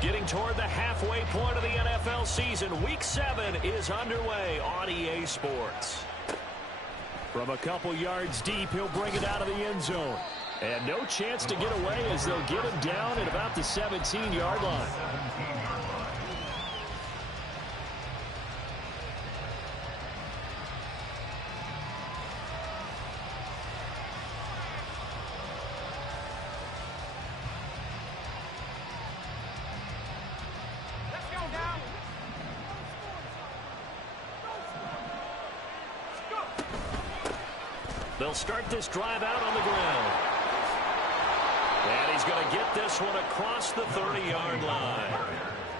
Getting toward the halfway point of the NFL season, Week 7 is underway on EA Sports. From a couple yards deep, he'll bring it out of the end zone. And no chance to get away as they'll get him down at about the 17-yard line. They'll start this drive out on the ground. And he's going to get this one across the 30-yard line.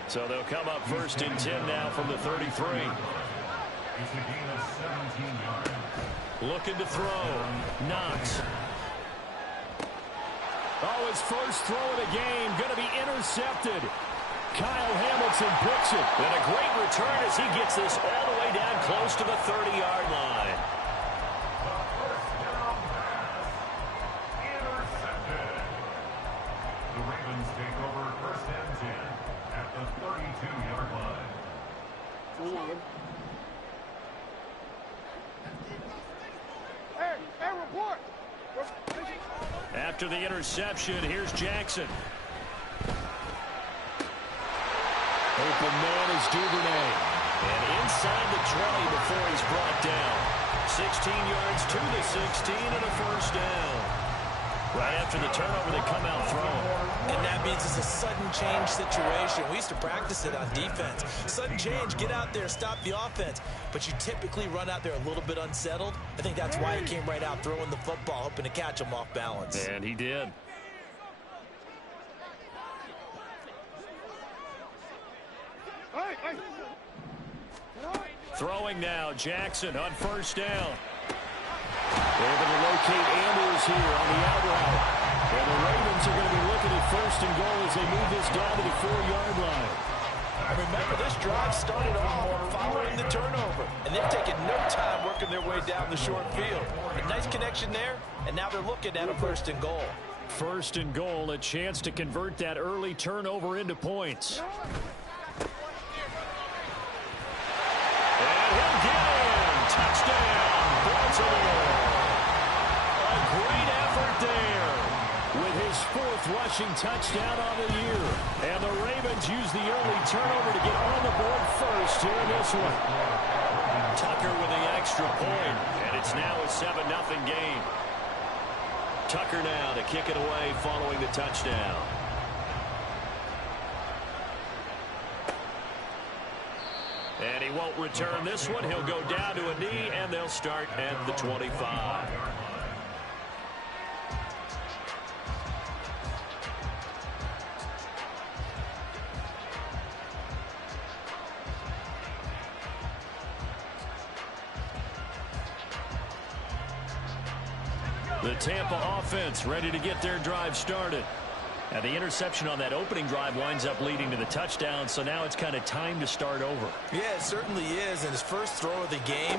So they'll come up 1st and 10 now from the 33. Looking to throw. Knox. Oh, his first throw of the game going to be intercepted. Kyle Hamilton picks it. And a great return as he gets this all the way down close to the 30-yard line. After the interception, here's Jackson. Open man is Duvernay. And inside the 20 before he's brought down. 16 yards to the 16 and a first down. Right after the turnover, they come out throwing. And that means it's a sudden change situation. We used to practice it on defense. Sudden change, get out there, stop the offense. But you typically run out there a little bit unsettled. I think that's why he came right out throwing the football, hoping to catch him off balance. And he did. Throwing now, Jackson on first down. They're able to locate Andrews here on the out route. And the Ravens are going to be looking at 1st and goal as they move this down to the 4-yard line. And remember, this drive started off following the turnover. And they've taken no time working their way down the short field. A nice connection there, and now they're looking at a 1st and goal. 1st and goal, a chance to convert that early turnover into points. And he'll get in. Touchdown, Baltimore. A great effort there with his 4th rushing touchdown on the year. And the Ravens use the early turnover to get on the board first here in this one. Tucker with the extra point, and it's now a 7-0 game. Tucker now to kick it away following the touchdown. And he won't return this one. He'll go down to a knee, and they'll start at the 25. The Tampa offense ready to get their drive started. Now, the interception on that opening drive winds up leading to the touchdown, so now it's kind of time to start over. Yeah, it certainly is in his first throw of the game.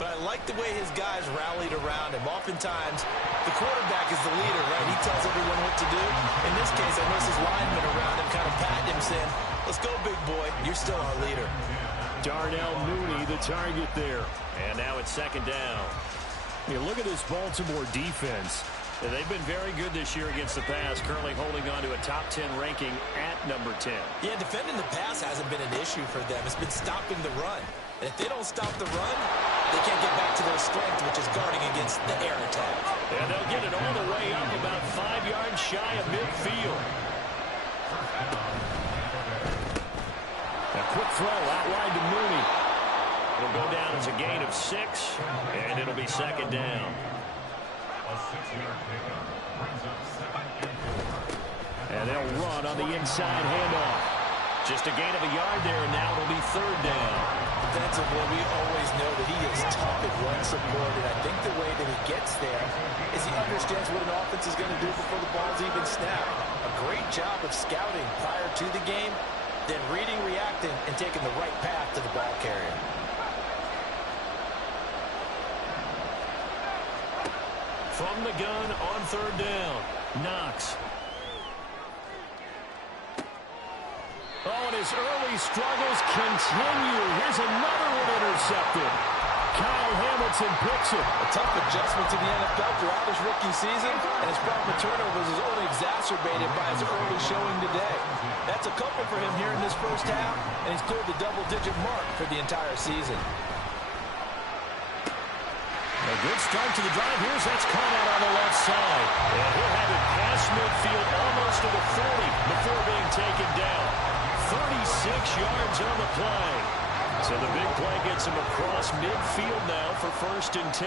But I like the way his guys rallied around him. Oftentimes, the quarterback is the leader, right? He tells everyone what to do. In this case, I noticed his linemen around him kind of patting him, saying, let's go, big boy. You're still our leader. Darnell Mooney, the target there. And now it's 2nd down. You look at this Baltimore defense. They've been very good this year against the pass, currently holding on to a top 10 ranking at number 10. Yeah, defending the pass hasn't been an issue for them. It's been stopping the run. And if they don't stop the run, they can't get back to their strength, which is guarding against the air attack. And they'll get it all the way up about 5 yards shy of midfield. A quick throw outlined to Mooney. It'll go down as a gain of 6, and it'll be 2nd down. And they'll run on the inside handoff. Just a gain of a yard there, and now it'll be 3rd down. Defensively, we always know that he is tough at run support, and I think the way that he gets there is he understands what an offense is going to do before the ball's even snapped. A great job of scouting prior to the game, then reading, reacting, and taking the right path to the ball carrier. From the gun on 3rd down, Knox. Oh, and his early struggles continue. Here's another one intercepted. Kyle Hamilton picks it. A tough adjustment to the NFL throughout his rookie season, and his problem with turnovers is only exacerbated by his early showing today. That's a couple for him here in this first half, and he's cleared the double-digit mark for the entire season. A good start to the drive. That's caught out on the left side. And he'll have it past midfield almost to the 40 before being taken down. 36 yards on the play. So the big play gets him across midfield now for 1st and 10.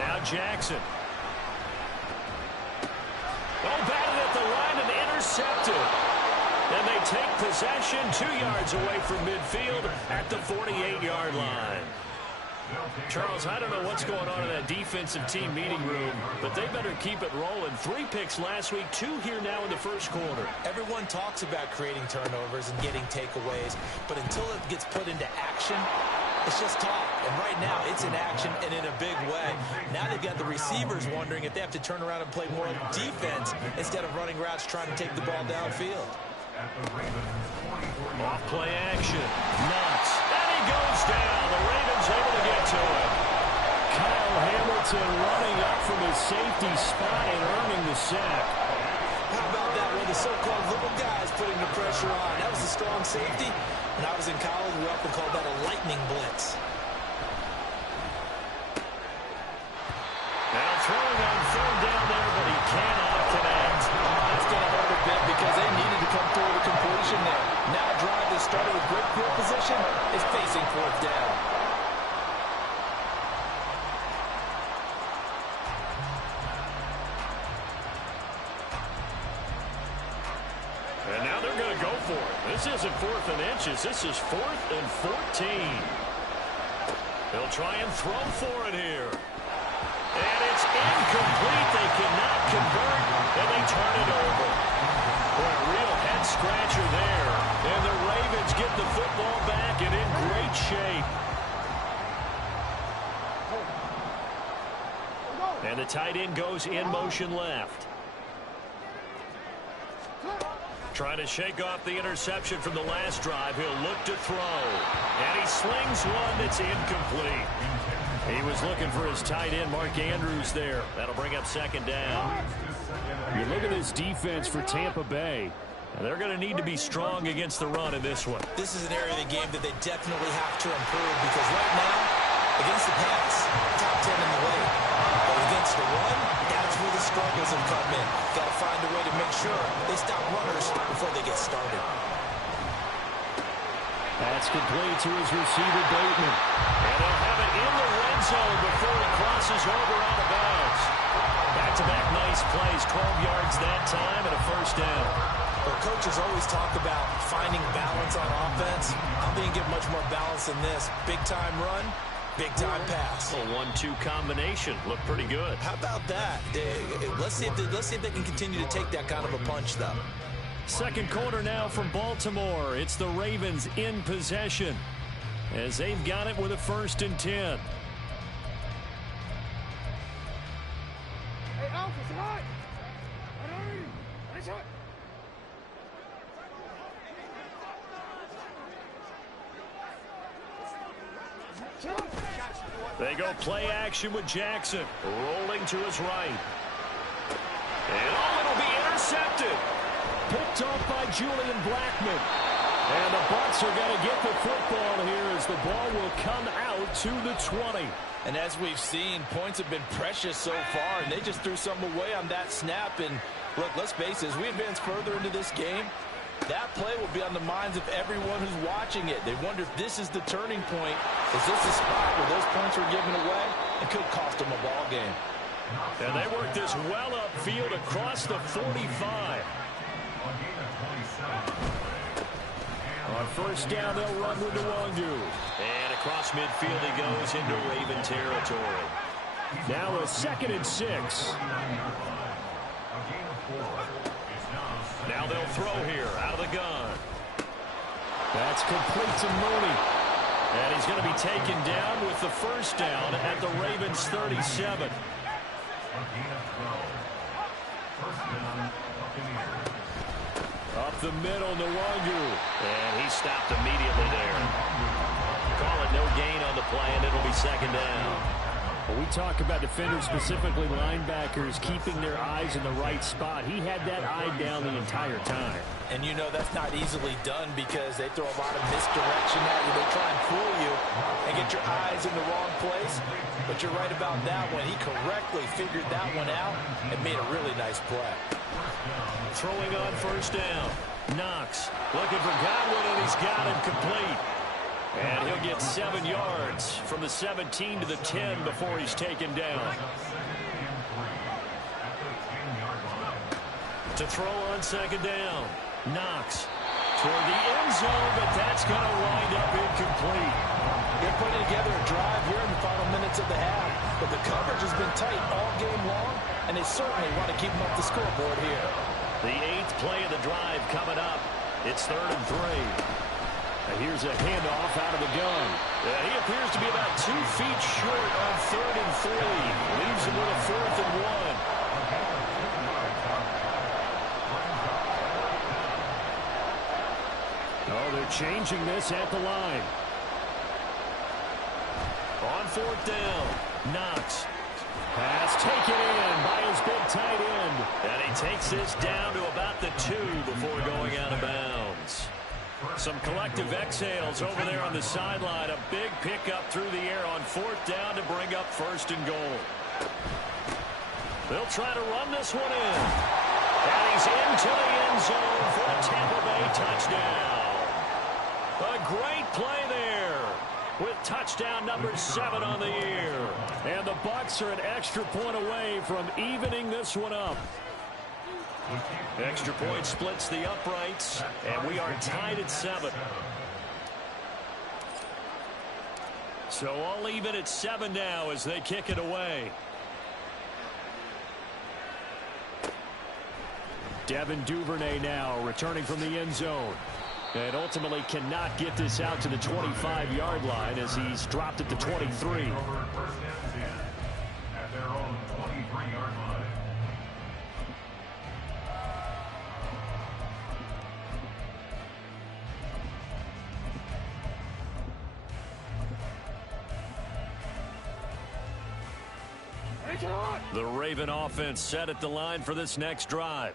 Now Jackson. Oh, batted at the line and intercepted. And they take possession 2 yards away from midfield at the 48-yard line. Charles, I don't know what's going on in that defensive team meeting room, but they better keep it rolling. 3 picks last week, 2 here now in the first quarter. Everyone talks about creating turnovers and getting takeaways, but until it gets put into action, it's just talk. And right now, it's in action and in a big way. Now they've got the receivers wondering if they have to turn around and play more defense instead of running routes trying to take the ball downfield. Off play action. Knox. And he goes down. The Ravens able to get to him. Kyle Hamilton running up from his safety spot and earning the sack. How about that? One of the so-called little guys putting the pressure on. That was a strong safety. When I was in college, we often called that a lightning blitz. Now throwing on 3rd down there, but he cannot connect. That's going to hurt a bit because they needed to come through the completion there. Now a drive that started with great field position is facing 4th down. And now they're going to go for it. This isn't 4th and inches. This is 4th and 14. They'll try and throw for it here. And it's incomplete. They cannot convert, and they turn it over. Boy, a real head-scratcher there. And the Ravens get the football back and in great shape. And the tight end goes in motion left. Trying to shake off the interception from the last drive. He'll look to throw. And he slings one that's incomplete. He was looking for his tight end, Mark Andrews, there. That'll bring up 2nd down. You look at this defense for Tampa Bay. They're going to need to be strong against the run in this one. This is an area of the game that they definitely have to improve because right now, against the pass, top 10 in the league. But against the run, that's where the struggles have come in. Got to find a way to make sure they stop runners before they get started. That's complete to his receiver, Bateman. And they'll have it in the red zone before he crosses over out of bounds. Back-to-back nice plays, 12 yards that time and a 1st down. Well, coaches always talk about finding balance on offense. I don't think you get much more balance than this. Big-time run, big-time pass. A 1-2 combination. Looked pretty good. How about that? Let's see if they can continue to take that kind of a punch, though. 2nd quarter now from Baltimore. It's the Ravens in possession as they've got it with a 1st and 10. Hey, Alpha, right. Nice hit. They go play action with Jackson. Rolling to his right. And it'll be intercepted. Picked off by Julian Blackmon. And the Bucs are going to get the football here as the ball will come out to the 20. And as we've seen, points have been precious so far, and they just threw some away on that snap. And look, let's face it, as we advance further into this game, that play will be on the minds of everyone who's watching it. They wonder if this is the turning point. Is this a spot where those points were given away? It could cost them a ball game. And they work this well upfield across the 45. On 1st down, they'll run with Nwangu. And across midfield he goes into Raven territory. Now a 2nd and 6. Now they'll throw here out of the gun. That's complete to Mooney. And he's going to be taken down with the 1st down at the Ravens 37. Up up the middle, Nwangwu. And he stopped immediately there. Call it no gain on the play, and it'll be second down. When we talk about defenders, specifically linebackers, keeping their eyes in the right spot, he had that eye down the entire time. And you know that's not easily done because they throw a lot of misdirection at you. They try and fool you and get your eyes in the wrong place. But you're right about that one. He correctly figured that one out and made a really nice play. Throwing on first down. Knox looking for Godwin, and he's got him complete. And he'll get 7 yards from the 17 to the 10 before he's taken down. To throw on second down. Knox toward the end zone, but that's going to wind up incomplete. They're putting together a drive here in the final minutes of the half, but the coverage has been tight all game long, and they certainly want to keep them up the scoreboard here. The 8th play of the drive coming up. It's 3rd and 3. Now here's a handoff out of the gun. He appears to be about 2 feet short on 3rd and 3. Leaves him with a 4th and 1. Oh, they're changing this at the line. On 4th down, Knox. Pass taken in by his big tight end. And he takes this down to about the 2 before going out of bounds. Some collective exhales over there on the sideline. A big pickup through the air on 4th down to bring up 1st and goal. They'll try to run this one in. And he's into the end zone for a Tampa Bay touchdown. A great play there with touchdown number 7 on the year. And the Bucs are an extra point away from evening this one up. Extra point splits the uprights, and we are tied at 7. So all even at 7 now as they kick it away. Devin Duvernay now returning from the end zone. And ultimately cannot get this out to the 25-yard line as he's dropped at the 23. The Raven offense set at the line for this next drive.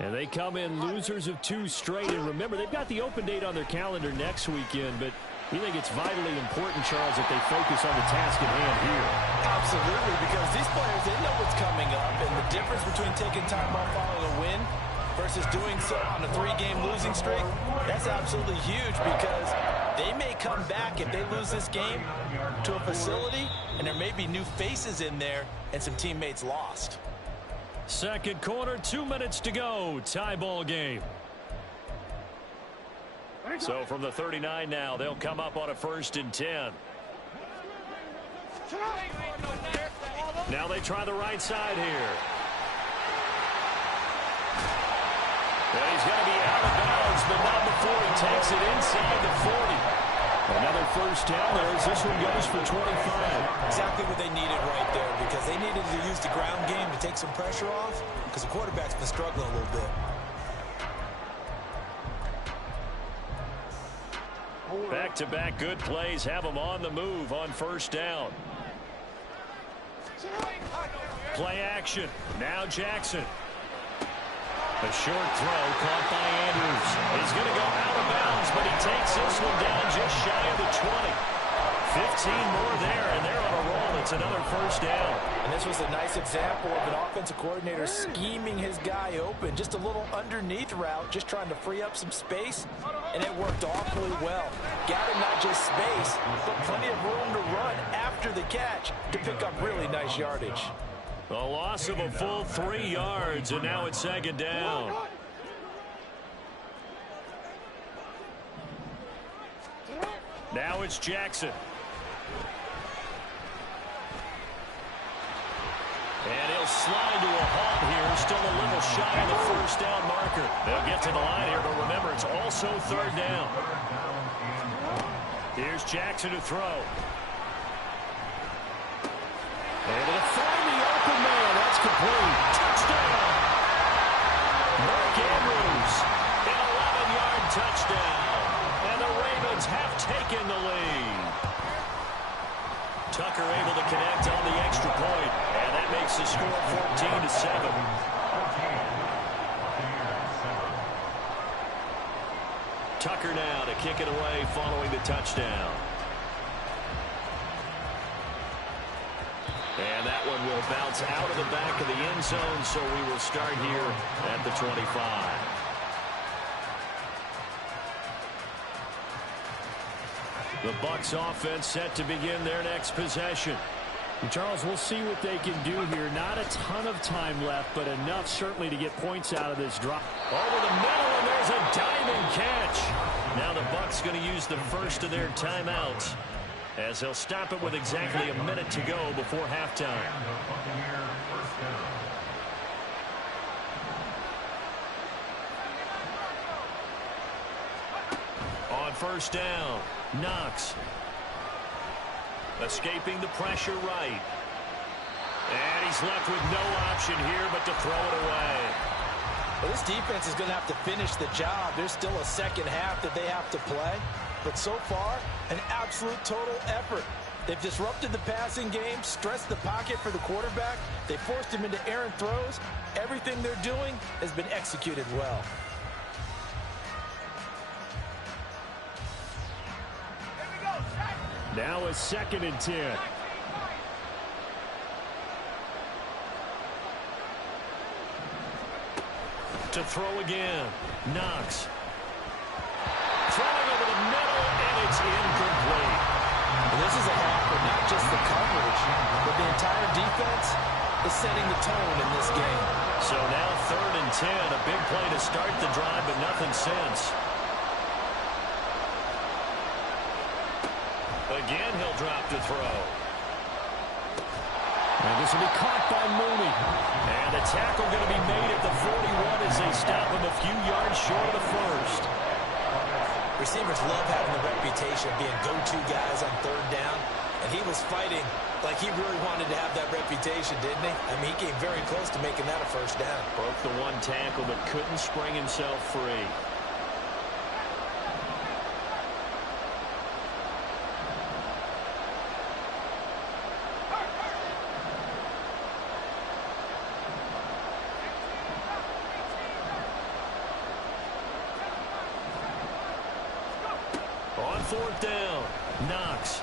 And they come in losers of 2 straight. And remember, they've got the open date on their calendar next weekend, but we think it's vitally important, Charles, that they focus on the task at hand here. Absolutely, because these players, they know what's coming up, and the difference between taking time off following a win versus doing so on a 3-game losing streak, that's absolutely huge because they may come back if they lose this game to a facility, and there may be new faces in there and some teammates lost. Second quarter, 2 minutes to go. Tie ball game. So from the 39 now, they'll come up on a 1st and 10. Now they try the right side here. And he's going to be out of bounds, but not before he takes it inside the 40. Another 1st down there as this one goes for 25. Exactly what they needed right there because they needed to use the ground game to take some pressure off because the quarterback's been struggling a little bit. Back-to-back good plays have them on the move on 1st down. Play action. Now Jackson. A short throw caught by Andrews. He's going to go out of bounds, but he takes this one down just shy of the 20. 15 more there, and they're on a roll. It's another 1st down. And this was a nice example of an offensive coordinator scheming his guy open. Just a little underneath route, just trying to free up some space, and it worked awfully well. Got him not just space, but plenty of room to run after the catch to pick up really nice yardage. A loss of a full 3 yards, and now it's 2nd down. Now it's Jackson. And he'll slide to a halt here, still a little shy of the 1st down marker. They'll get to the line here, but remember, it's also 3rd down. Here's Jackson to throw. Able to find the open man. That's complete. Touchdown. Mark Andrews in a score 14-7. Tucker now to kick it away following the touchdown. And that one will bounce out of the back of the end zone, so we will start here at the 25. The Bucs offense set to begin their next possession. And Charles, we'll see what they can do here. Not a ton of time left, but enough certainly to get points out of this drop. Over the middle, and there's a diving catch. Now the Bucs going to use the first of their timeouts, as they'll stop it with exactly a minute to go before halftime. On first down, Knox. Escaping the pressure right. And he's left with no option here but to throw it away. Well, this defense is going to have to finish the job. There's still a second half that they have to play. But so far, an absolute total effort. They've disrupted the passing game, stressed the pocket for the quarterback. They forced him into errant throws. Everything they're doing has been executed well. Now a 2nd and 10. To throw again, Knox. Throwing over the middle, and it's incomplete. Well, this is a half for not just the coverage, but the entire defense is setting the tone in this game. So now 3rd and 10, a big play to start the drive, but nothing since. Again, he'll drop to throw. And this will be caught by Mooney. And the tackle going to be made at the 41 as they stop him a few yards short of the first. Receivers love having the reputation of being go-to guys on 3rd down. And he was fighting like he really wanted to have that reputation, didn't he? I mean, he came very close to making that a first down. Broke the one tackle but couldn't spring himself free. On 4th down, Knox.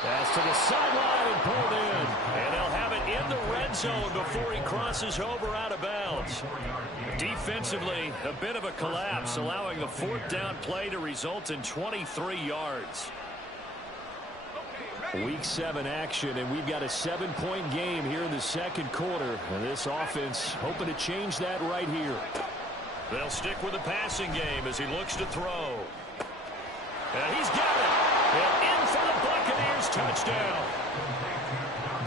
Pass to the sideline and pulled in. And they'll have it in the red zone before he crosses over out of bounds. Defensively, a bit of a collapse, allowing the 4th down play to result in 23 yards. Week 7 action, and we've got a 7-point game here in the 2nd quarter. And this offense hoping to change that right here. They'll stick with the passing game as he looks to throw. And he's got it. And in for the Buccaneers touchdown.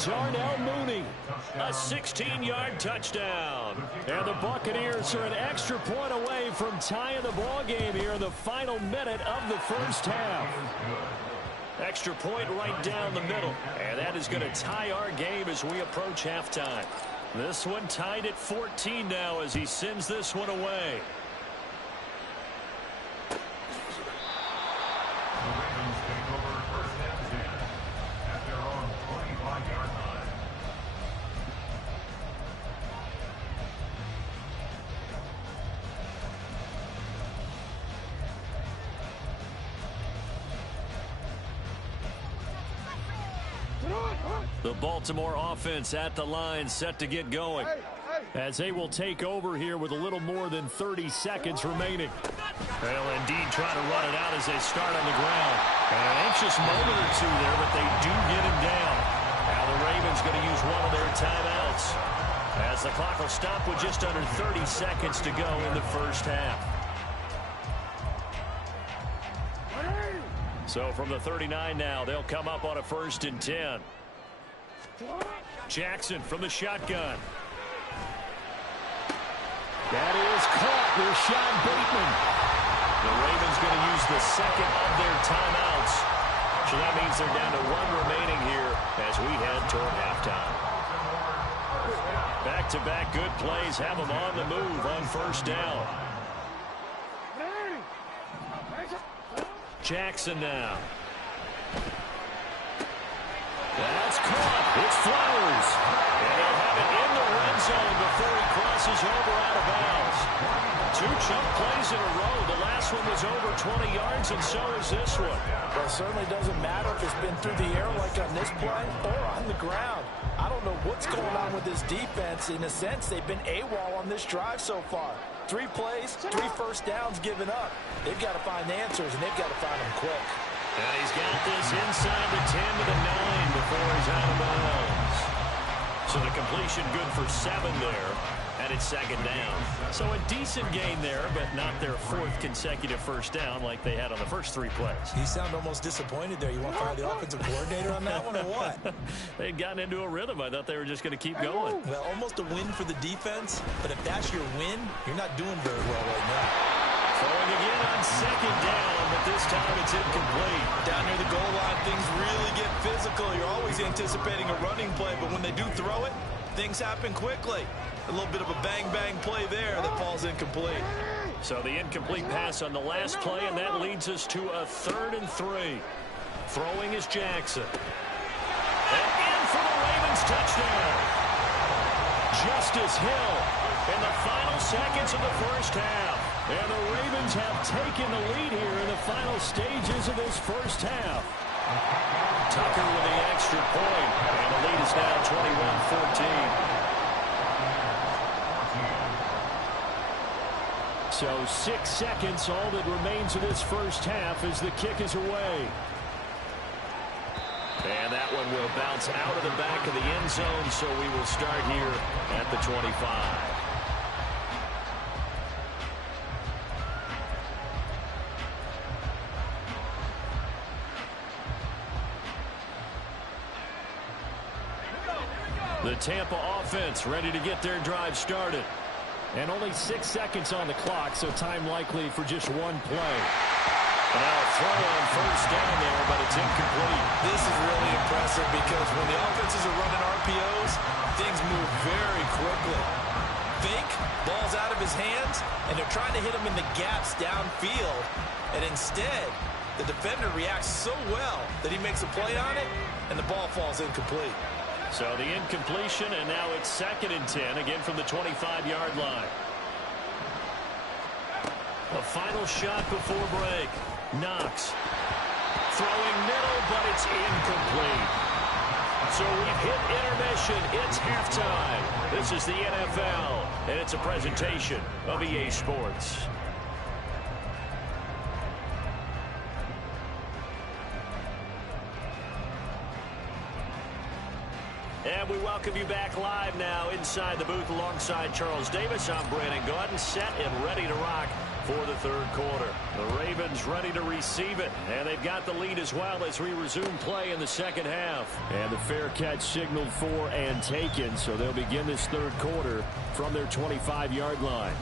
Darnell Mooney. A 16-yard touchdown. And the Buccaneers are an extra point away from tying the ball game here in the final minute of the first half. Extra point right down the middle. And that is going to tie our game as we approach halftime. This one tied at 14 now as he sends this one away. The Baltimore offense at the line set to get going. As they will take over here with a little more than 30 seconds remaining. They'll indeed try to run it out as they start on the ground. An anxious moment or two there, but they do get him down. Now the Ravens going to use one of their timeouts, as the clock will stop with just under 30 seconds to go in the first half. So from the 39 now, they'll come up on a 1st and 10. Jackson from the shotgun. That is caught. Rashad Bateman. The Ravens going to use the 2nd of their timeouts. So that means they're down to 1 remaining here as we head toward halftime. Back-to-back good plays have them on the move on 1st down. Jackson now. That's caught. It's Flowers. And he'll have it in the red zone before he crosses over out of bounds. 2 chunk plays in a row. The last one was over 20 yards, and so is this one. Well, it certainly doesn't matter if it's been through the air like on this play or on the ground. I don't know what's going on with this defense. In a sense, they've been AWOL on this drive so far. 3 plays, 3 first downs given up. They've got to find answers, and they've got to find them quick. And he's got this inside the 10 to the 9 before he's out of bounds. So the completion good for 7 there, and it's 2nd down. So a decent gain there, but not their 4th consecutive first down like they had on the first 3 plays. You sound almost disappointed there. You want to fire the offensive coordinator on that one or what? They'd gotten into a rhythm. I thought they were just going to keep going. Well, almost a win for the defense, but if that's your win, you're not doing very well right now. Throwing again on 2nd down, but this time it's incomplete. Down near the goal line, things really get physical. You're always anticipating a running play, but when they do throw it, things happen quickly. A little bit of a bang-bang play there that falls incomplete. So the incomplete pass on the last play, and that leads us to a 3rd and 3. Throwing is Jackson. And in for the Ravens touchdown. Justice Hill in the final seconds of the first half. And the Ravens have taken the lead here in the final stages of this first half. Tucker with the extra point, and the lead is now 21-14. So 6 seconds, all that remains of this first half as the kick is away. And that one will bounce out of the back of the end zone, so we will start here at the 25. The Tampa offense ready to get their drive started. And only 6 seconds on the clock, so time likely for just 1 play. Now a throw on first down there, but it's incomplete. This is really impressive because when the offenses are running RPOs, things move very quickly. Fake, ball's out of his hands, and they're trying to hit him in the gaps downfield. And instead, the defender reacts so well that he makes a play on it, and the ball falls incomplete. So the incompletion, and now it's 2nd and 10, again from the 25-yard line. A final shot before break. Knox throwing middle, but it's incomplete. So we've hit intermission. It's halftime. This is the NFL, and it's a presentation of EA Sports. And we welcome you back live now inside the booth alongside Charles Davis. I'm Brandon Gaudin, set and ready to rock for the 3rd quarter. The Ravens ready to receive it, and they've got the lead as well as we resume play in the 2nd half. And the fair catch signaled for and taken, so they'll begin this 3rd quarter from their 25-yard line.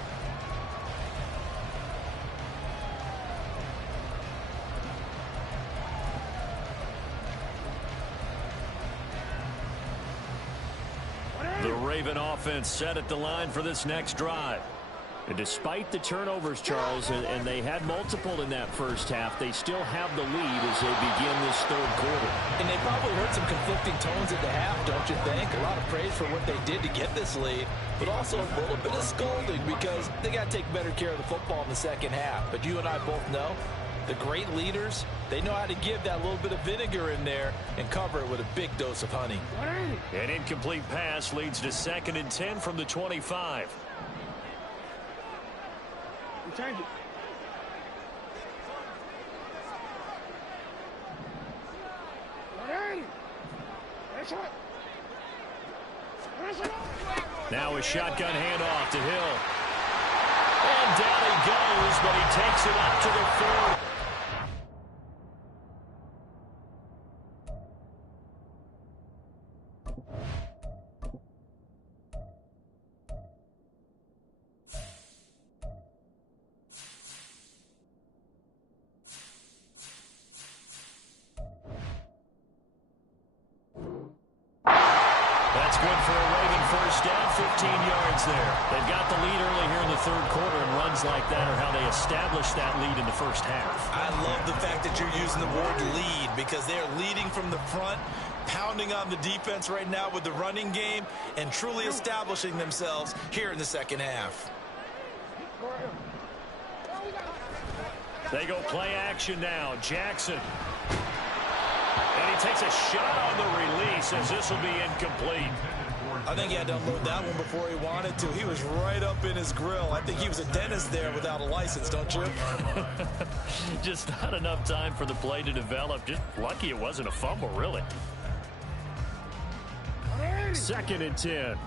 The Raven offense set at the line for this next drive. And despite the turnovers, Charles, and they had multiple in that first half, they still have the lead as they begin this 3rd quarter. And they probably heard some conflicting tones at the half, don't you think? A lot of praise for what they did to get this lead, but also a little bit of scolding because they got to take better care of the football in the 2nd half. But you and I both know the great leaders, they know how to give that little bit of vinegar in there and cover it with a big dose of honey. An incomplete pass leads to 2nd and 10 from the 25. Change it. Now a shotgun handoff to Hill. And down he goes, but he takes it up to the 40. That's good for a Raven first down 15 yards there. They've got the lead early here in the third quarter, and runs like that are how they establish that lead in the first half. I love the fact that you're using the word lead because they're leading from the front, pounding on the defense right now with the running game, and truly establishing themselves here in the second half. They go play action now. Jackson. And he takes a shot on the release as this will be incomplete. I think he had to unload that one before he wanted to. He was right up in his grill. I think he was a dentist there without a license, don't you? Just not enough time for the play to develop. Just lucky it wasn't a fumble, really. 2nd and 10.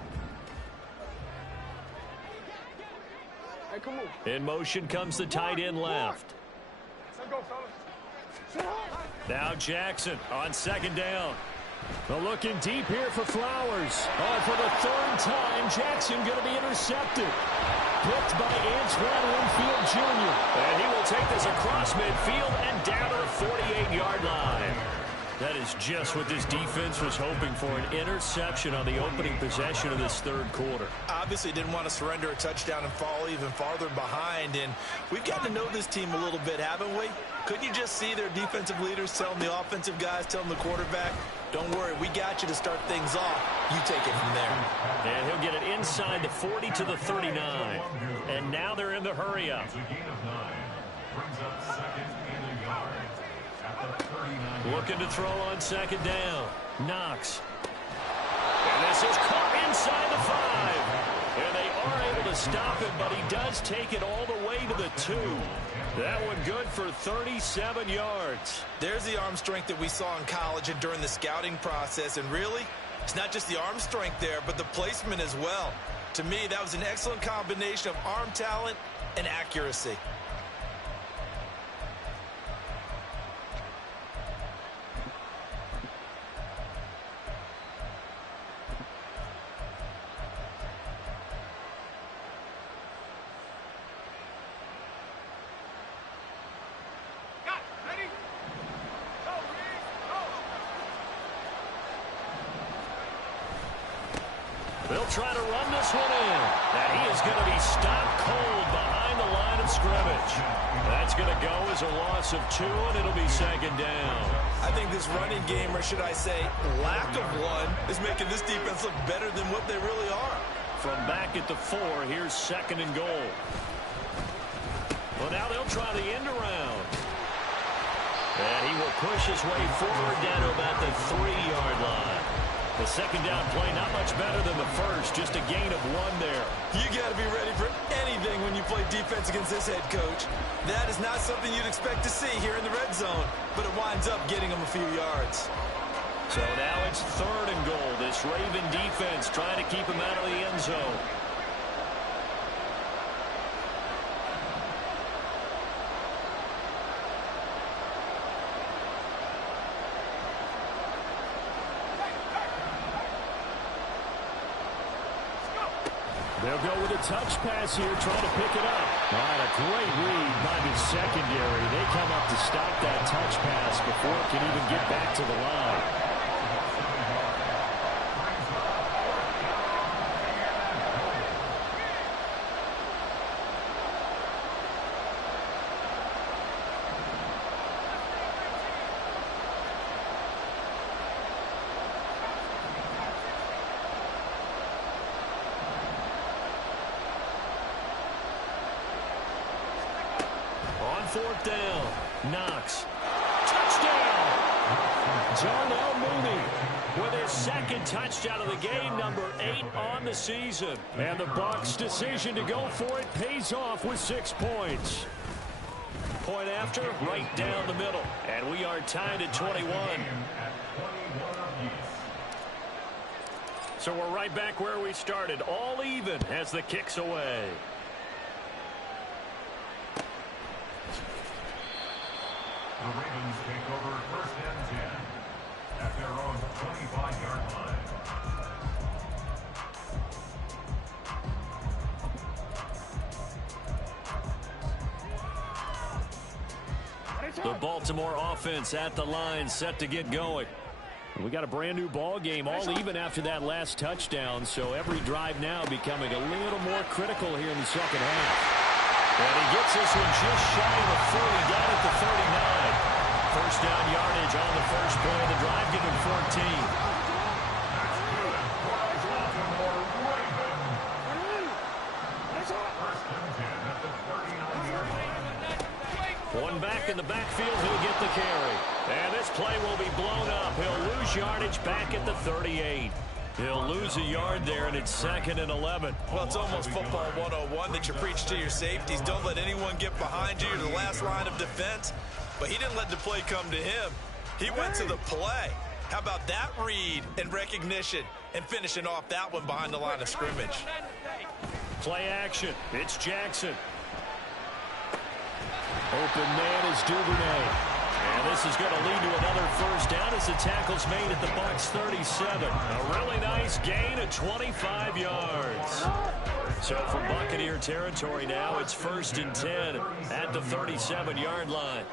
In motion comes the tight end left. Now Jackson on 2nd down. Well, looking deep here for Flowers. Oh, for the 3rd time, Jackson going to be intercepted. Picked by Antoine Winfield Jr. And he will take this across midfield and down to the 48-yard line. That is just what this defense was hoping for, an interception on the opening possession of this third quarter. Obviously didn't want to surrender a touchdown and fall even farther behind, and we've got to know this team a little bit, haven't we? Couldn't you just see their defensive leaders telling the offensive guys, telling the quarterback, don't worry, we got you to start things off. You take it from there. And he'll get it inside the 40 to the 39. And now they're in the hurry-up. Looking to throw on 2nd down. Knox. And this is caught inside the 5. And they are able to stop him, but he does take it all the way to the 2. That one good for 37 yards. There's the arm strength that we saw in college and during the scouting process. And really, it's not just the arm strength there, but the placement as well. To me, that was an excellent combination of arm talent and accuracy. They'll try to run this one in. And he is going to be stopped cold behind the line of scrimmage. That's going to go as a loss of 2, and it'll be 2nd down. I think this running game, or should I say lack of one, is making this defense look better than what they really are. From back at the 4, here's 2nd and goal. Well, now they'll try the end around. And he will push his way forward down to about the 3-yard line. The 2nd down play, not much better than the first, just a gain of 1 there. You got to be ready for anything when you play defense against this head coach. That is not something you'd expect to see here in the red zone, but it winds up getting them a few yards. So now it's 3rd and goal. This Raven defense trying to keep him out of the end zone. They'll go with a touch pass here, trying to pick it up. All right, a great read by the secondary. They come up to stop that touch pass before it can even get back to the line. On 4th down, Knox. Touchdown! Darnell Mooney with his 2nd touchdown of the game, number 8 on the season. And the Bucs' decision to go for it pays off with 6 points. Point after, right down the middle. And we are tied at 21. So we're right back where we started, all even as the kick's away. The Ravens take over 1st and 10 at their own 25-yard line. The Baltimore offense at the line, set to get going. We got a brand new ball game, all even after that last touchdown, so every drive now becoming a little more critical here in the second half. And he gets this one just shy of the 40, down at the 39. First down yardage on the first play of the drive, give him 14. One back in the backfield, he'll get the carry. And this play will be blown up. He'll lose yardage back at the 38. He'll lose a yard there, and it's 2nd and 11. Well, it's almost football 101 that you preach to your safeties. Don't let anyone get behind you. You're the last line of defense. But he didn't let the play come to him. He went to the play. How about that read and recognition and finishing off that one behind the line of scrimmage? Play action. It's Jackson. Open man is Duvernay. And this is going to lead to another first down as the tackle's made at the Bucs 37. A really nice gain of 25 yards. So from Buccaneer territory now, it's 1st and 10 at the 37-yard line.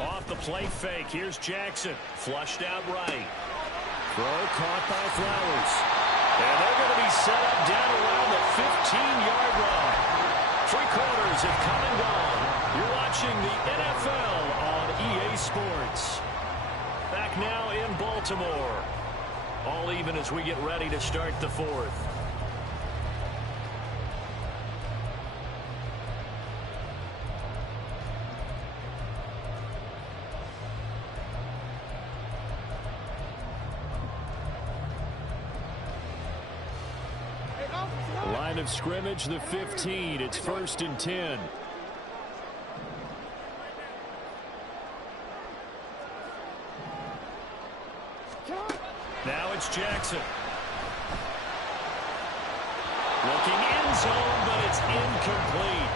Off the play fake, here's Jackson. Flushed out right. Throw caught by Flowers. And they're going to be set up down around the 15-yard line. 3 quarters have come and gone. You're watching the NFL on EA Sports. Back now in Baltimore. All even as we get ready to start the 4th. Line of scrimmage, the 15. It's 1st and 10. Now it's Jackson. Looking end zone, but it's incomplete.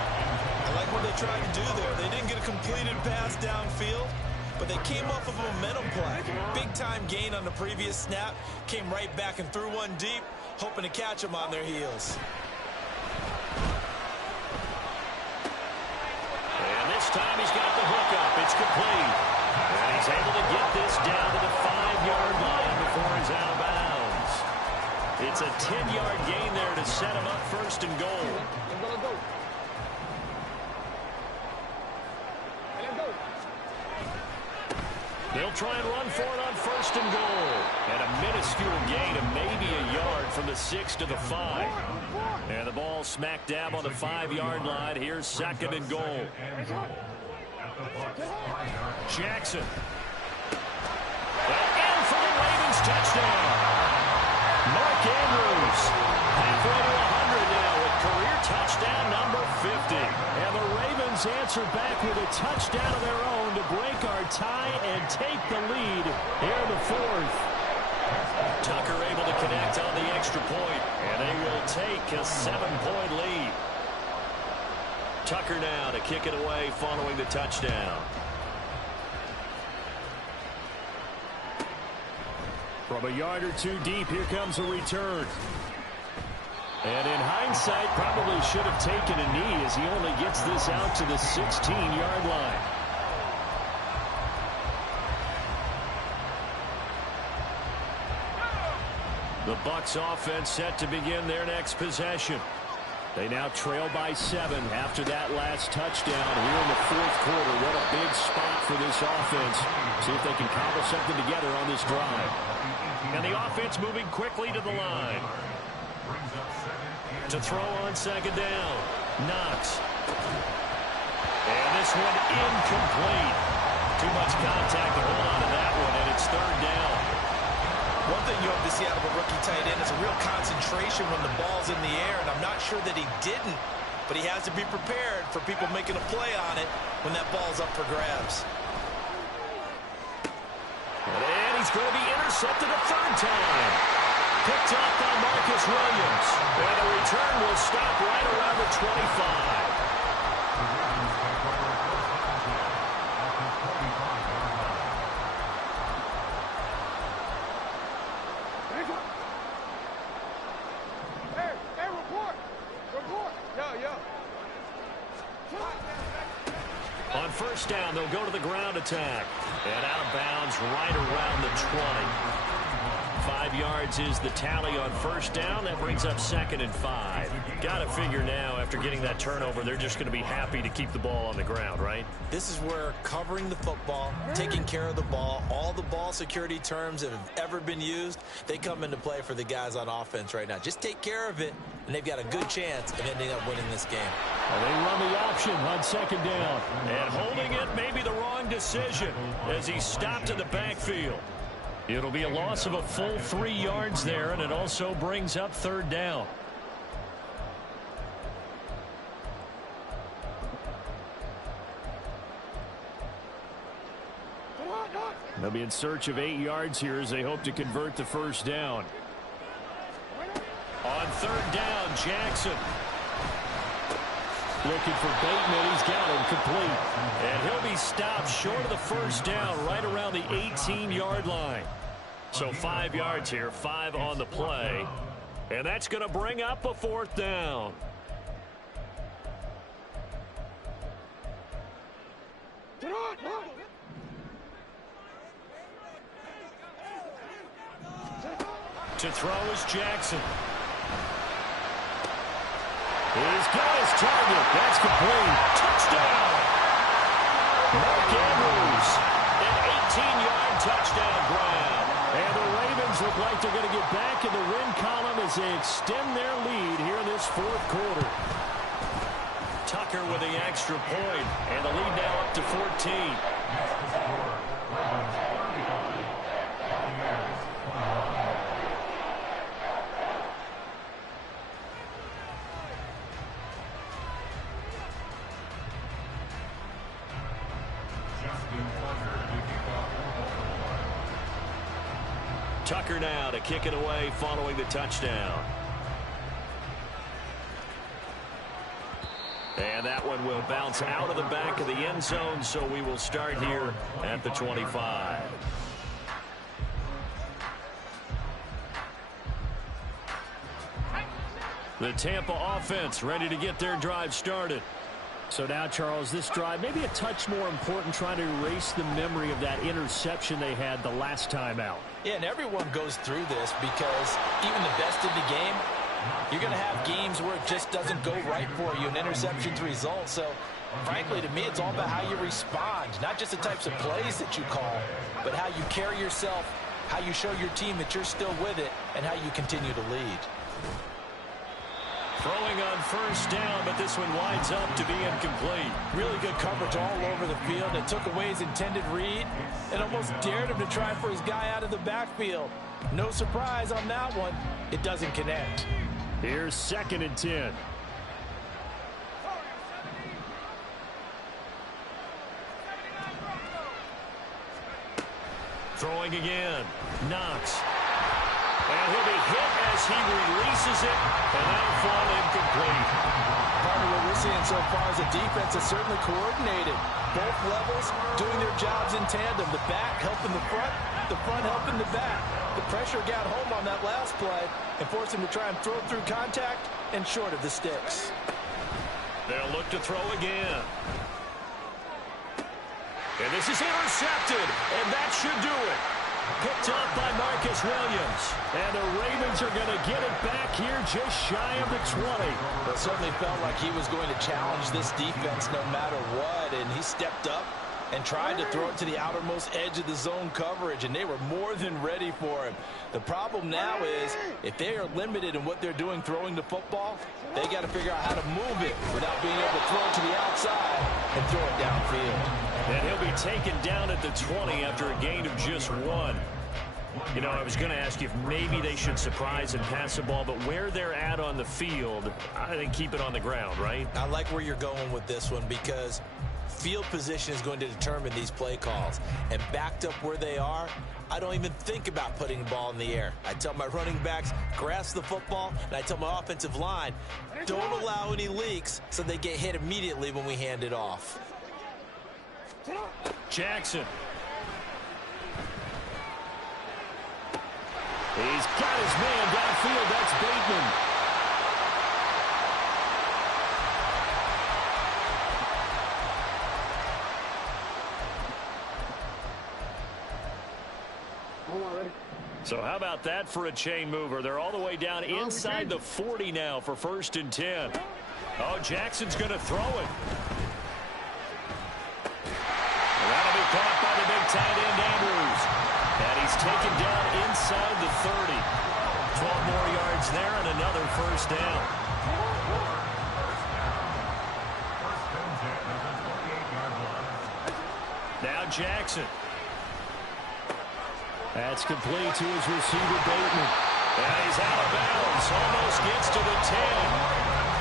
I like what they tried to do there. They didn't get a completed pass downfield, but they came off of a momentum play. Big-time gain on the previous snap. Came right back and threw one deep, hoping to catch them on their heels. And this time he's got the hook up. It's complete. And he's able to get this down to the 5-yard line before he's out of bounds. It's a 10-yard gain there to set him up 1st and goal. They'll try and run for it on 1st and goal. And a minuscule gain of maybe a yard from the 6 to the 5. And the ball smack dab on the 5-yard line. Here's 2nd and goal. Jackson. And in for the Ravens touchdown. Mark Andrews. Halfway to 100 now with career touchdown number 50. And the Ravens answer back with a touchdown of their own to break our tie and take the lead here in the 4th. Tucker able to connect on the extra point, and they will take a 7-point lead. Tucker now to kick it away following the touchdown. From a yard or 2 deep, here comes a return. And in hindsight, probably should have taken a knee as he only gets this out to the 16-yard line. The Bucs offense set to begin their next possession. They now trail by 7 after that last touchdown here in the 4th quarter. What a big spot for this offense. See if they can cobble something together on this drive. And the offense moving quickly to the line. To throw on 2nd down. Knox. And this one incomplete. Too much contact to hold on to that one, and it's 3rd down. One thing you hope to see out of a rookie tight end is a real concentration when the ball's in the air, and I'm not sure that he didn't, but he has to be prepared for people making a play on it when that ball's up for grabs. And he's going to be intercepted a 3rd time. Picked up by Marcus Williams. And the return will stop right around the 25. first down. They'll go to the ground attack. And out of bounds right around the 20. 5 yards is the tally on first down. That brings up 2nd and 5. Got to figure now, after getting that turnover, they're just going to be happy to keep the ball on the ground, right? This is where covering the football, taking care of the ball, all the ball security terms that have ever been used, they come into play for the guys on offense right now. Just take care of it, and they've got a good chance of ending up winning this game. Well, they run the option on 2nd down. And holding it may be the wrong decision as he stopped in the backfield. It'll be a loss of a full 3 yards there, and it also brings up 3rd down. They'll be in search of 8 yards here as they hope to convert the first down. On 3rd down, Jackson. Looking for Bateman. He's got him complete. And he'll be stopped short of the first down right around the 18-yard line. So 5 yards here, 5 on the play. And that's going to bring up a 4th down. To throw is Jackson. He's got his target. That's complete. Touchdown! Mark Andrews. An 18-yard touchdown grab. And the Ravens look like they're going to get back in the win column as they extend their lead here in this 4th quarter. Tucker with the extra point, and the lead now up to 14. Tucker now to kick it away following the touchdown. And that one will bounce out of the back of the end zone, so we will start here at the 25. The Tampa offense ready to get their drive started. So now, Charles, this drive maybe a touch more important, trying to erase the memory of that interception they had the last time out. Yeah, and everyone goes through this because even the best in the game, you're going to have games where it just doesn't go right for you, and interceptions result. So, frankly, to me, it's all about how you respond, not just the types of plays that you call, but how you carry yourself, how you show your team that you're still with it, and how you continue to lead. Throwing on first down, but this one winds up to be incomplete. Really good coverage all over the field. It took away his intended read and almost dared him to try for his guy out of the backfield. No surprise on that one. It doesn't connect. Here's 2nd and 10. Throwing again. Knox. And he'll be hit as he releases it, and that'll fall incomplete. Part of what we're seeing so far is the defense is certainly coordinated. Both levels doing their jobs in tandem. The back helping the front helping the back. The pressure got home on that last play and forced him to try and throw through contact and short of the sticks. They'll look to throw again. And this is intercepted, and that should do it. Picked up by Marcus Williams. And the Ravens are going to get it back here just shy of the 20. It certainly felt like he was going to challenge this defense no matter what, and he stepped up and tried to throw it to the outermost edge of the zone coverage, and they were more than ready for him. The problem now is if they are limited in what they're doing throwing the football, they got to figure out how to move it without being able to throw it to the outside and throw it downfield. And he'll be taken down at the 20 after a gain of just 1. You know, I was going to ask you if maybe they should surprise and pass the ball, but where they're at on the field, I think keep it on the ground, right? I like where you're going with this one because field position is going to determine these play calls. And backed up where they are, I don't even think about putting the ball in the air. I tell my running backs, grasp the football, and I tell my offensive line, don't allow any leaks so they get hit immediately when we hand it off. Jackson. He's got his man downfield. That's Bateman. So how about that for a chain mover? They're all the way down inside the 40 now for 1st and 10. Oh, Jackson's going to throw it. That'll be caught by the big tight end, Andrews. And he's taken down inside the 30. 12 more yards there and another 1st down. Now Jackson. That's complete to his receiver, Bateman. And he's out of bounds. Almost gets to the 10.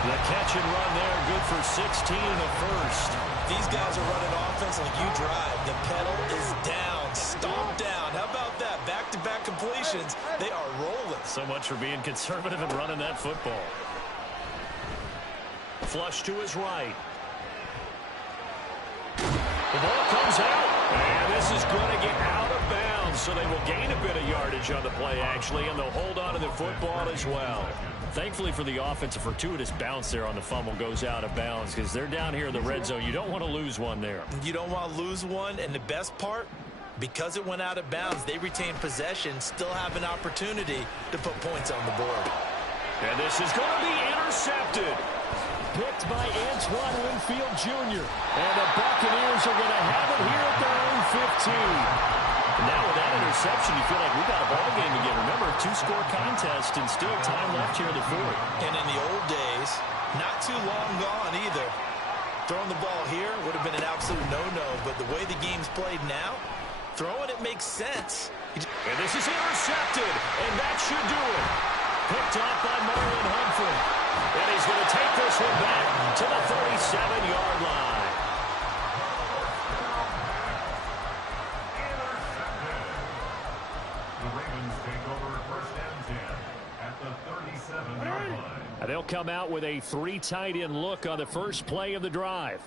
The catch and run there, good for 16 and a 1st. These guys are running offense like you drive. The pedal is down, stomped down. How about that? Back-to-back completions. They are rolling. So much for being conservative and running that football. Flush to his right. The ball comes out, and this is going to get out of bounds, so they will gain a bit of yardage on the play, actually, and they'll hold on to the football as well. Thankfully for the offense, a fortuitous bounce there on the fumble goes out of bounds because they're down here in the red zone. You don't want to lose one there. You don't want to lose one, and the best part, because it went out of bounds, they retain possession, still have an opportunity to put points on the board. And this is going to be intercepted. Picked by Antoine Winfield Jr. And the Buccaneers are going to have it here at their own 15. And now with that interception, you feel like we've got a ball game again. Remember, a 2-score contest and still time left here in the 4th. And in the old days, not too long gone either. Throwing the ball here would have been an absolute no-no, but the way the game's played now, throwing it makes sense. And this is intercepted, and that should do it. Picked off by Marlon Humphrey. And he's going to take this one back to the 37-yard line. The Ravens take over 1st and 10 at the 37-yard line. And they'll come out with a 3 tight end look on the first play of the drive.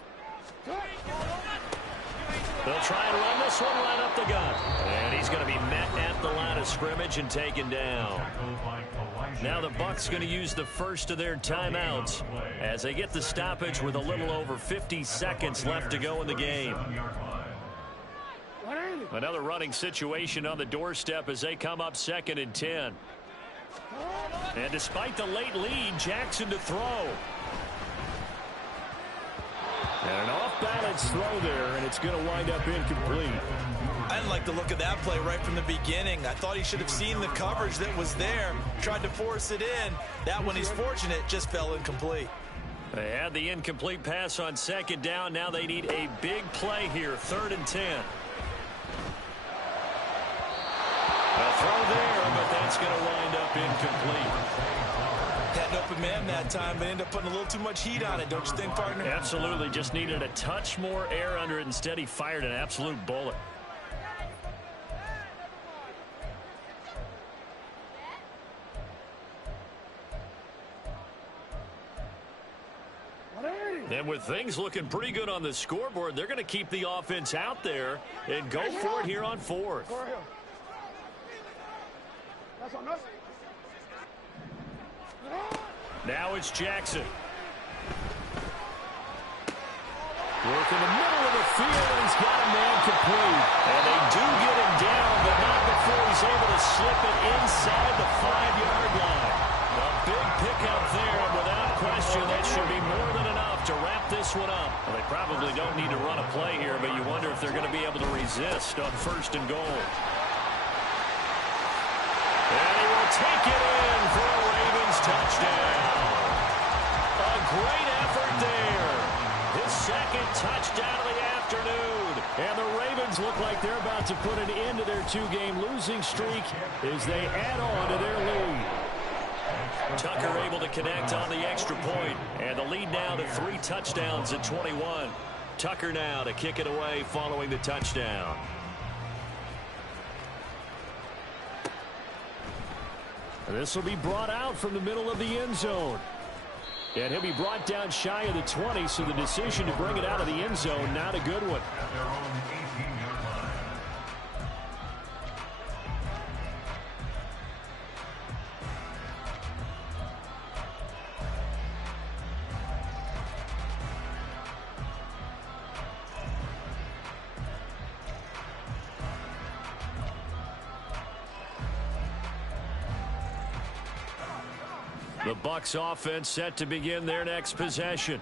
They'll try and run this one right up the gut. And he's going to be met at the line of scrimmage and taken down. Now the Bucs going to use the first of their timeouts as they get the stoppage with a little over 50 seconds left to go in the game. Another running situation on the doorstep as they come up 2nd and 10. And despite the late lead, Jackson to throw. And an off-balance throw there, and it's going to wind up incomplete. I didn't like the look of that play right from the beginning. I thought he should have seen the coverage that was there, tried to force it in. That one, he's fortunate, just fell incomplete. They had the incomplete pass on 2nd down. Now they need a big play here, 3rd and 10. A throw there, but that's going to wind up incomplete. Had an open man that time, but ended up putting a little too much heat on it, don't you think, partner? Absolutely. Just needed a touch more air under it. Instead, he fired an absolute bullet. And with things looking pretty good on the scoreboard, they're going to keep the offense out there and go for it here on 4th. Now it's Jackson. Work in the middle of the field, and he's got a man complete. And they do get him down, but not before he's able to slip it inside the 5-yard line. A big pickup there, and without question, that should be more than enough to wrap this one up. Well, they probably don't need to run a play here, but you wonder if they're going to be able to resist on 1st and goal. And he will take it in for a Ravens touchdown. A great effort there. His 2nd touchdown of the afternoon. And the Ravens look like they're about to put an end to their 2-game losing streak as they add on to their lead. Tucker able to connect on the extra point. And the lead now to 3 touchdowns at 21. Tucker now to kick it away following the touchdown. This will be brought out from the middle of the end zone. And he'll be brought down shy of the 20, so the decision to bring it out of the end zone, not a good one. At their own 18-yard line. The Bucs offense set to begin their next possession.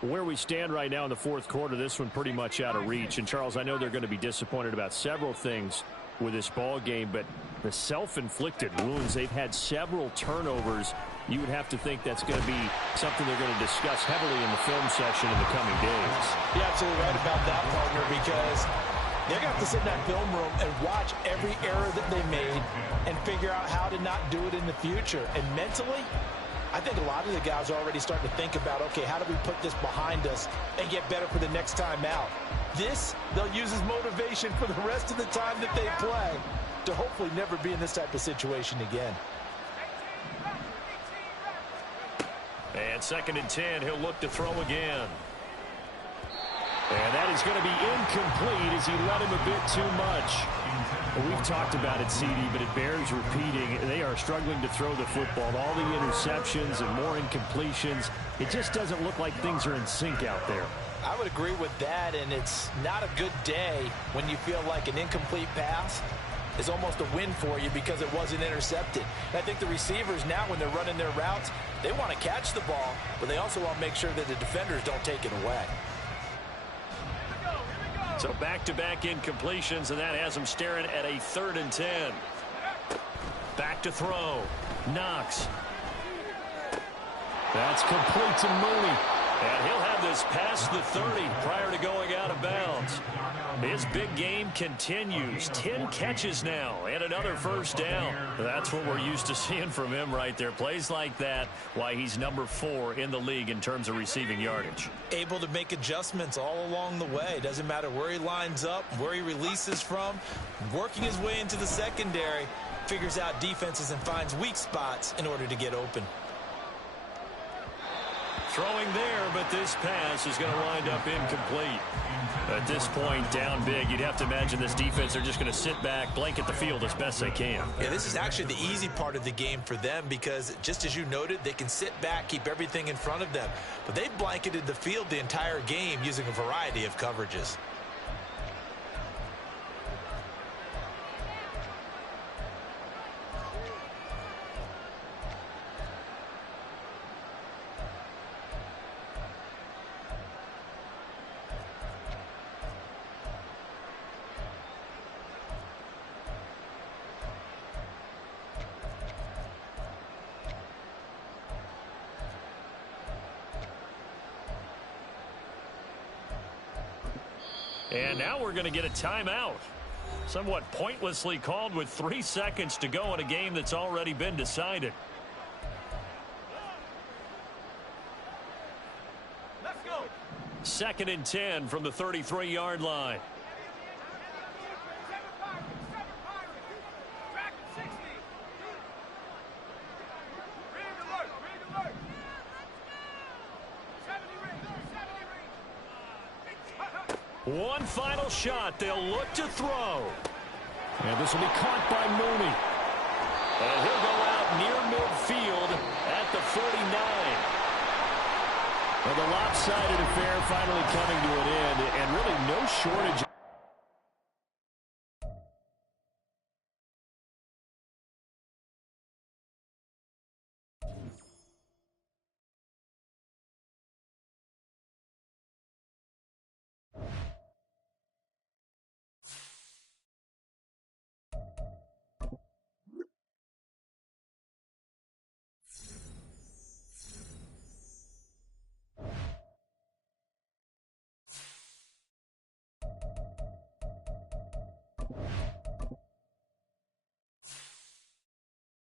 Where we stand right now in the fourth quarter, this one pretty much out of reach. And, Charles, I know they're going to be disappointed about several things with this ball game, but the self-inflicted wounds, they've had several turnovers. You would have to think that's going to be something they're going to discuss heavily in the film session in the coming days. You're absolutely right about that, partner, because they're going to have to sit in that film room and watch every error that they made and figure out how to not do it in the future. And mentally, I think a lot of the guys are already starting to think about, okay, how do we put this behind us and get better for the next time out? This, they'll use as motivation for the rest of the time that they play to hopefully never be in this type of situation again. And 2nd and 10, he'll look to throw again. And that is going to be incomplete as he let him a bit too much. Well, we've talked about it, CD, but it bears repeating. They are struggling to throw the football. All the interceptions and more incompletions. It just doesn't look like things are in sync out there. I would agree with that, and it's not a good day when you feel like an incomplete pass is almost a win for you because it wasn't intercepted. And I think the receivers now, when they're running their routes, they want to catch the ball, but they also want to make sure that the defenders don't take it away. So back-to-back incompletions, and that has them staring at a 3rd and 10. Back to throw. Knox. That's complete to Mooney. And he'll have this past the 30 prior to going out of bounds. His big game continues. 10 catches now and another 1st down. That's what we're used to seeing from him right there. Plays like that, why he's number 4 in the league in terms of receiving yardage. Able to make adjustments all along the way. Doesn't matter where he lines up, where he releases from. Working his way into the secondary. Figures out defenses and finds weak spots in order to get open. Throwing there, but this pass is going to wind up incomplete. At this point, down big, you'd have to imagine this defense are just going to sit back, blanket the field as best they can. Yeah, this is actually the easy part of the game for them because, just as you noted, they can sit back, keep everything in front of them. But they've blanketed the field the entire game using a variety of coverages. And now we're going to get a timeout. Somewhat pointlessly called with 3 seconds to go in a game that's already been decided. Let's go. 2nd and 10 from the 33-yard line. One final shot. They'll look to throw. And this will be caught by Mooney. And he'll go out near midfield at the 49. Well, the lopsided affair finally coming to an end, and really no shortage